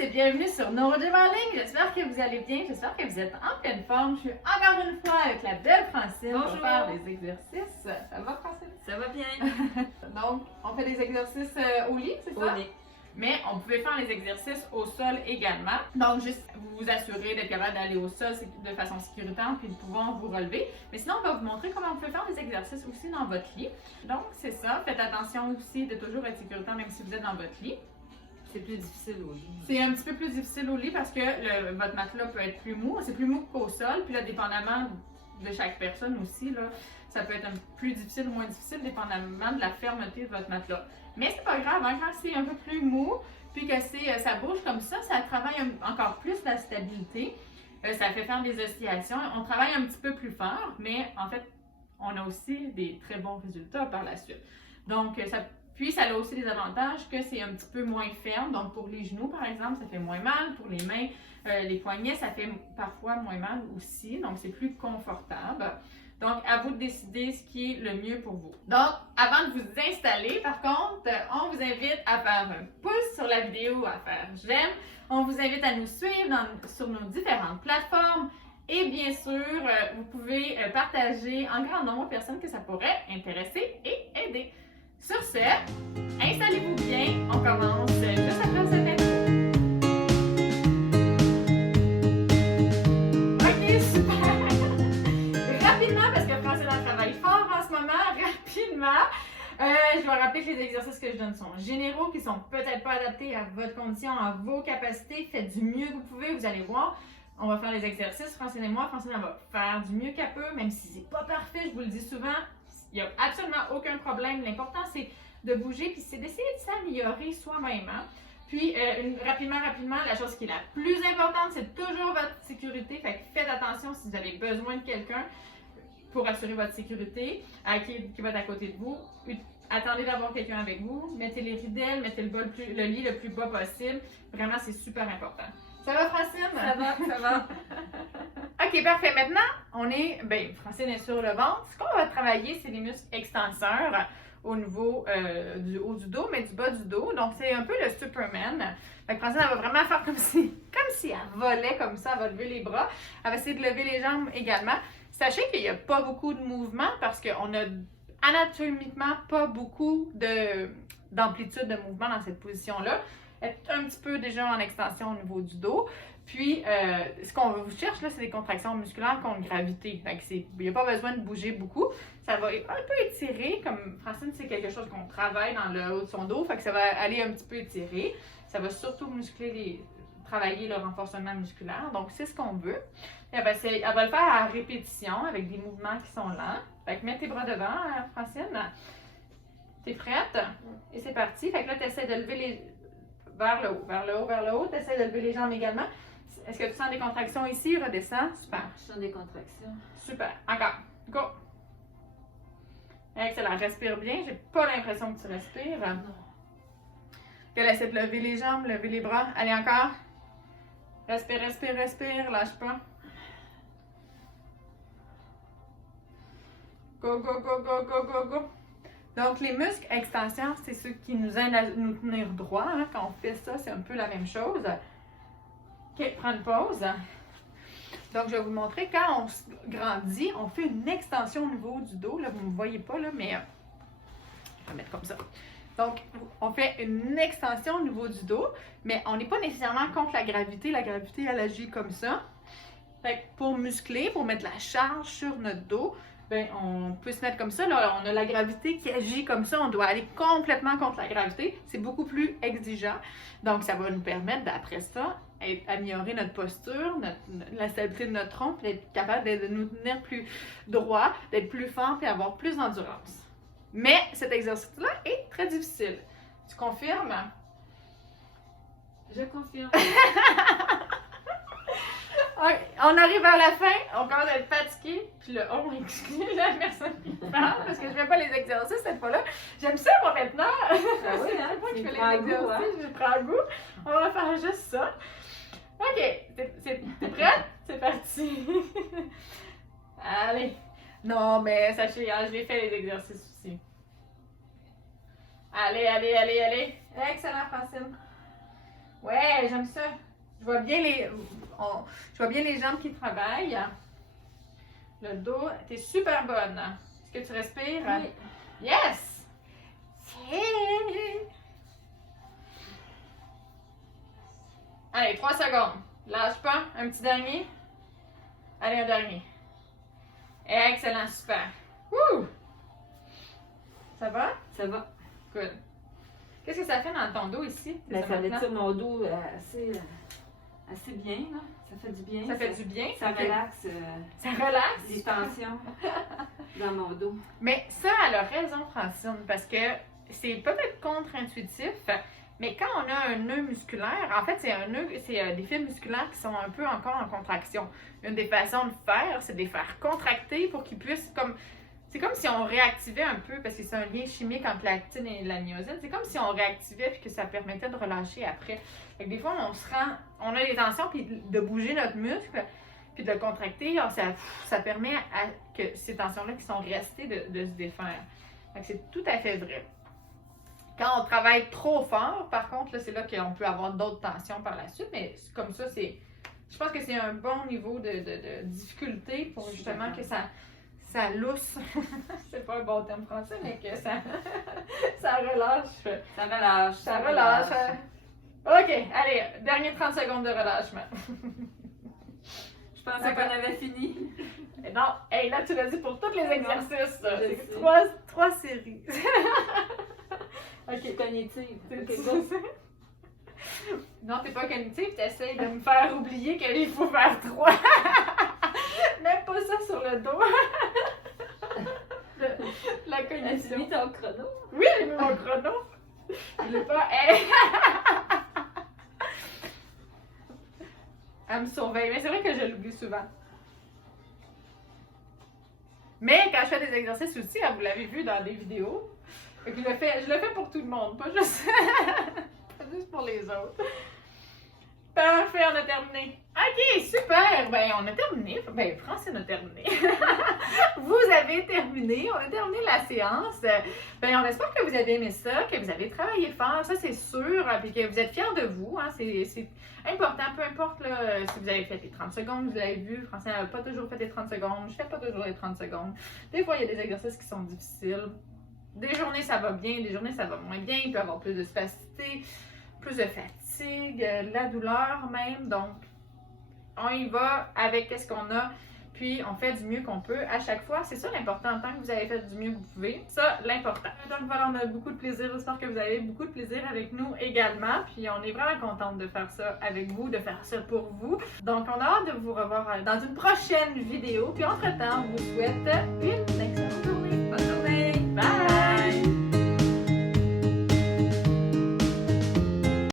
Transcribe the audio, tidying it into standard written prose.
et bienvenue sur NeuroGym en ligne. J'espère que vous allez bien, j'espère que vous êtes en pleine forme. Je suis encore une fois avec la belle Francine pour faire des exercices. Ça va, Francine? Ça va bien. Donc, on fait des exercices au lit, c'est ça? Au lit. Mais on pouvait faire les exercices au sol également. Donc, juste vous assurer d'être capable d'aller au sol de façon sécuritaire puis de pouvoir vous relever. Mais sinon, on va vous montrer comment vous pouvez faire des exercices aussi dans votre lit. Donc, c'est ça. Faites attention aussi de toujours être sécuritaire même si vous êtes dans votre lit. C'est plus difficile au lit. C'est un petit peu plus difficile au lit parce que votre matelas peut être plus mou. C'est plus mou qu'au sol. Puis là, dépendamment de chaque personne aussi, là, ça peut être plus difficile ou moins difficile dépendamment de la fermeté de votre matelas. Mais c'est pas grave, hein, quand c'est un peu plus mou, puis que ça bouge comme ça travaille encore plus la stabilité. Ça fait faire des oscillations. On travaille un petit peu plus fort, mais en fait, on a aussi des très bons résultats par la suite. Donc, puis, ça a aussi des avantages que c'est un petit peu moins ferme. Donc, pour les genoux, par exemple, ça fait moins mal. Pour les mains, les poignets, ça fait parfois moins mal aussi. Donc, c'est plus confortable. Donc, à vous de décider ce qui est le mieux pour vous. Donc, avant de vous installer, par contre, on vous invite à faire un pouce sur la vidéo, à faire j'aime. On vous invite à nous suivre sur nos différentes plateformes. Et bien sûr, vous pouvez partager en grand nombre aux personnes que ça pourrait intéresser et aider. Sur ce, installez-vous bien, on commence juste après cette intro. Ok, super! Rapidement, parce que Francine travaille fort en ce moment, rapidement, je dois rappeler que les exercices que je donne sont généraux, qui sont peut-être pas adaptés à votre condition, à vos capacités. Faites du mieux que vous pouvez, vous allez voir. On va faire les exercices, Francine et moi. Francine, elle va faire du mieux qu'elle peut, même si c'est pas parfait, je vous le dis souvent. Il n'y a absolument aucun problème. L'important, c'est de bouger, puis c'est d'essayer de s'améliorer soi-même. Hein? Puis, rapidement, la chose qui est la plus importante, c'est toujours votre sécurité. Fait que faites attention si vous avez besoin de quelqu'un pour assurer votre sécurité, qui va être à côté de vous. Attendez d'avoir quelqu'un avec vous. Mettez les ridelles, mettez le lit le plus bas possible. Vraiment, c'est super important. Ça va, Francine? Ça va, ça va. OK, parfait. Maintenant, Francine est sur le ventre. Ce qu'on va travailler, c'est les muscles extenseurs au niveau du haut du dos, mais du bas du dos. Donc, c'est un peu le Superman. Fait que Francine, elle va vraiment faire comme si elle volait comme ça. Elle va lever les bras. Elle va essayer de lever les jambes également. Sachez qu'il n'y a pas beaucoup de mouvement parce qu'on a anatomiquement pas beaucoup d'amplitude de mouvement dans cette position-là. Elle est un petit peu déjà en extension au niveau du dos. Puis, ce qu'on vous cherche, là, c'est des contractions musculaires contre gravité. Il n'y a pas besoin de bouger beaucoup. Ça va un peu étirer, comme Francine, c'est quelque chose qu'on travaille dans le haut de son dos. Fait que ça va aller un petit peu étirer. Ça va surtout travailler le renforcement musculaire. Donc, c'est ce qu'on veut. Elle va le faire à répétition avec des mouvements qui sont lents. Fait que mets tes bras devant, Francine. T'es prête? Et c'est parti. Fait que là, tu essaies de lever vers le haut. Tu essaies de lever les jambes également. Est-ce que tu sens des contractions ici? Redescends. Super. Je sens des contractions. Super. Encore. Go. Excellent. Respire bien. J'ai pas l'impression que tu respires. Non. Essaie de lever les jambes, lever les bras. Allez, encore. Respire. Lâche pas. Go. Donc, les muscles extension, c'est ceux qui nous aident à nous tenir droit. Hein. Quand on fait ça, c'est un peu la même chose. OK, prends une pause. Donc, je vais vous montrer, quand on grandit, on fait une extension au niveau du dos. Là, vous ne me voyez pas, là, mais je vais mettre comme ça. Donc, on fait une extension au niveau du dos, mais on n'est pas nécessairement contre la gravité. La gravité, elle agit comme ça. Fait que pour muscler, pour mettre la charge sur notre dos, on peut se mettre comme ça. Là, on a la gravité qui agit comme ça. On doit aller complètement contre la gravité. C'est beaucoup plus exigeant. Donc, ça va nous permettre, d'après ça, améliorer notre posture, la stabilité de notre tronc, puis d'être capable de nous tenir plus droit, d'être plus fort, puis avoir plus d'endurance. Mais cet exercice-là est très difficile. Tu confirmes? Je confirme. On arrive à la fin, on commence à être fatigué, puis le on exclut la personne qui parle parce que je fais pas les exercices cette fois-là. J'aime ça moi maintenant. Ah oui, hein? Chaque fois que je fais les Prends goût, exercices, je prends goût. On va faire juste ça. OK, t'es prête? C'est parti. Allez. Non, mais sachez, hein, je l'ai fait les exercices aussi. Allez. Excellent, Francine. Ouais, Hey, j'aime ça. Je vois bien je vois bien les jambes qui travaillent. Le dos, t'es super bonne. Est-ce que tu respires? Oui. Yes! Yeah. Allez, 3 secondes. Lâche pas. Un petit dernier. Allez, un dernier. Excellent, super. Wouh! Ça va? Ça va. Good. Qu'est-ce que ça fait dans ton dos ici? Ben, ça maintenant? étire mon dos assez bien, là. Ça fait du bien. Ça fait du bien. Ça relaxe Ça relaxe. les tensions dans mon dos. Mais ça, elle a raison, Francine, parce que c'est peut-être contre-intuitif, mais quand on a un nœud musculaire, en fait, c'est des fibres musculaires qui sont un peu encore en contraction. Une des façons de faire, c'est de les faire contracter pour qu'ils puissent, c'est comme si on réactivait un peu, parce que c'est un lien chimique entre l'actine et la myosine. C'est comme si on réactivait puis que ça permettait de relâcher après. Fait que des fois, on a des tensions puis de bouger notre muscle puis de le contracter, ça permet que ces tensions-là qui sont restées de se défaire. Fait que c'est tout à fait vrai. Quand on travaille trop fort, par contre, là, c'est là qu'on peut avoir d'autres tensions par la suite, mais comme ça, je pense que c'est un bon niveau de difficulté pour justement que ça lousse. C'est pas un bon terme français, mais que ça relâche. Ça relâche. Ça relâche. OK, allez, dernier 30 secondes de relâchement. Je pensais qu'on avait fini. Non, hey, là, tu l'as dit pour tous les exercices. Je C'est sais. trois séries. OK, cognitive. C'est OK, ça. go. Non, t'es pas cognitive, t'essayes de me faire oublier qu'il faut faire 3. Même pas ça sur le dos. La As-tu cognition. mis ton chrono? Oui, j'ai mis mon chrono. Je l'ai pas. Hey. Elle me surveille, mais c'est vrai que je l'oublie souvent. Mais quand je fais des exercices aussi, vous l'avez vu dans des vidéos, fait que je le fais pour tout le monde, pas juste, pas juste pour les autres. Parfait, on a terminé. OK, super! Ben, on a terminé. Ben, Francine a terminé. Vous avez terminé. On a terminé la séance. Ben, on espère que vous avez aimé ça, que vous avez travaillé fort, ça c'est sûr, puis que vous êtes fiers de vous. Hein, c'est important, peu importe là, si vous avez fait les 30 secondes, vous avez vu, Francine n'a pas toujours fait les 30 secondes, je fais pas toujours les 30 secondes. Des fois, il y a des exercices qui sont difficiles. Des journées, ça va bien, des journées, ça va moins bien. Il peut y avoir plus de spasticité, plus de fatigue, de la douleur même. Donc, on y va avec ce qu'on a, puis on fait du mieux qu'on peut à chaque fois. C'est ça l'important, tant que vous avez fait du mieux que vous pouvez. Ça, l'important. Donc voilà, on a beaucoup de plaisir. J'espère que vous avez beaucoup de plaisir avec nous également. Puis on est vraiment contente de faire ça avec vous, de faire ça pour vous. Donc on a hâte de vous revoir dans une prochaine vidéo. Puis entre-temps, on vous souhaite